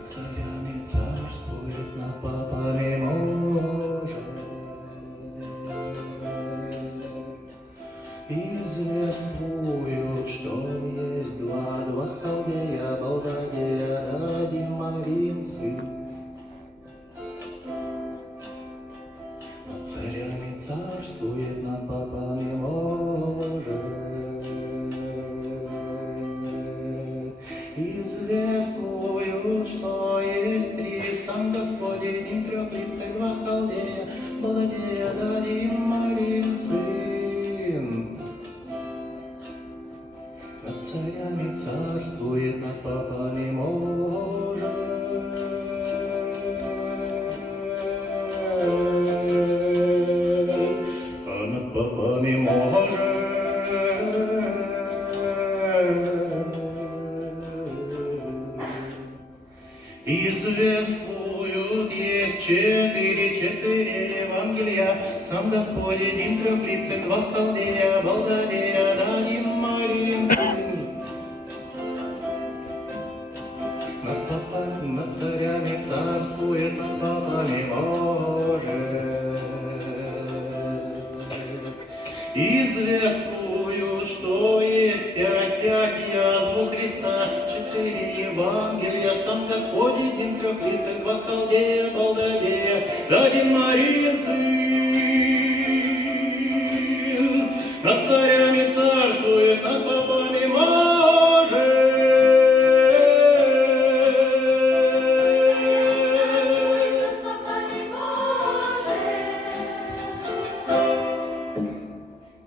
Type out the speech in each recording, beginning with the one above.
Царями царствует, над попами может. Извествуют, что есть два халдея, Балдадея, один Марин сын. Над царями царствует, над попами может. Извествуют, что есть три, сам Господь един, трехлицый, два халдея, Балдадея, один Марин сын. Над царями царствует, над попами может. А над попами может. Извествуют, есть четыре Евангелия, сам Господь един, трехлицый, два халдея, Балдадея, один Марин сын. Над попами, над царями царствует, над попами может. Извествуют, что есть пять язв Христа, четыре Евангелия, сам Господь един, трехлицый, два халдея, Балдадея, один Марин сын. Над царями царствует, над попами может.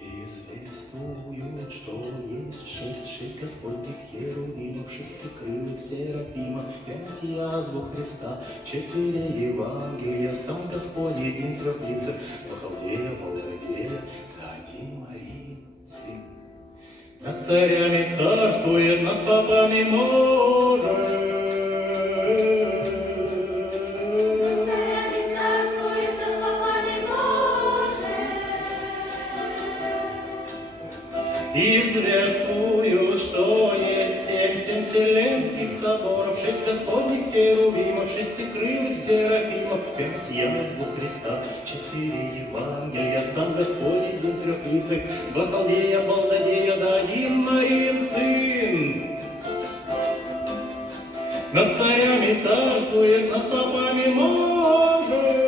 Извествуют, что есть шесть Господних херувимов, шестикрылых серафимов, пять язв Христа, четыре Евангелия, сам Господь един, трехлицый, два халдея, Балдадея, один Марин сын. Над царями царствует, над попами может. Извествуют, что есть семь вселенских соборов, шесть Господних херувимов, шестикрылых серафимов, пять язв Христа, четыре Евангелия, сам Господь един, трехлицых, два халдея, Балдадея, да один Марин сын. Над царями царствует, над попами может.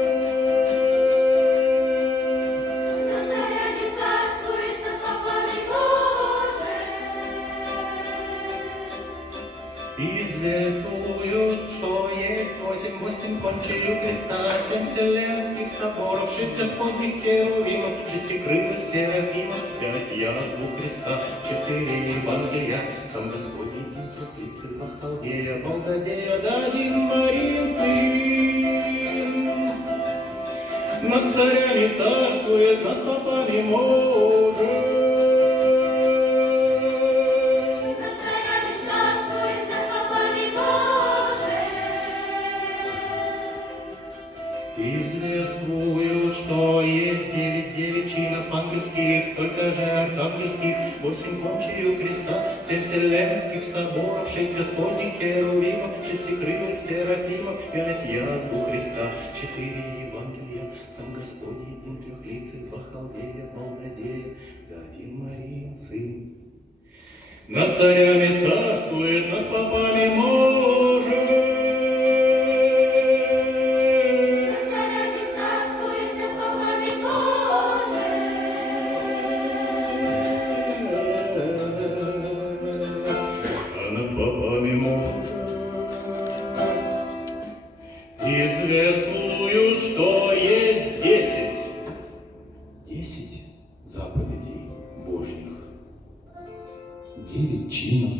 Извествуют, что есть восемь кончей креста, семь вселенских соборов, шесть Господних херувимов, шестикрылых серафимов, пять язв Христа, четыре Евангелия, сам Господь един, трехлицый, два халдея, Балдадея, да один Марин сын. Над царями царствует, над попами может. Извествуют, что есть девять чинов ангельских, столько же архангельских, восемь кончей креста, семь вселенских соборов, шесть Господних херувимов, шестикрылых серафимов, пять язв Христа, четыре Евангелия, сам Господь един, трехлицый, два халдея, Балдадея, да один Марин сын. Над царями царствует, над попами может. Извествуют, что есть 10 заповедей Божьих, 9 чинов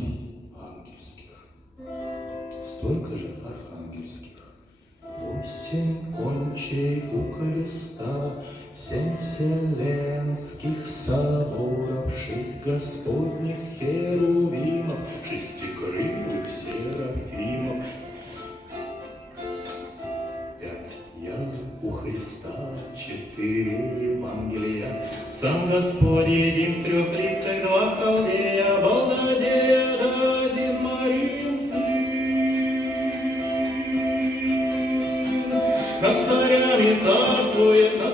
ангельских, столько же архангельских, 8 кончей у креста, 7 вселенских соборов, 6 Господних херувимов, шестикрылых серафимов, язв у Христа, четыре Евангелия, сам Господь един, трехлицый, два халдея, Балдадея, да один Марин сын. царями царствует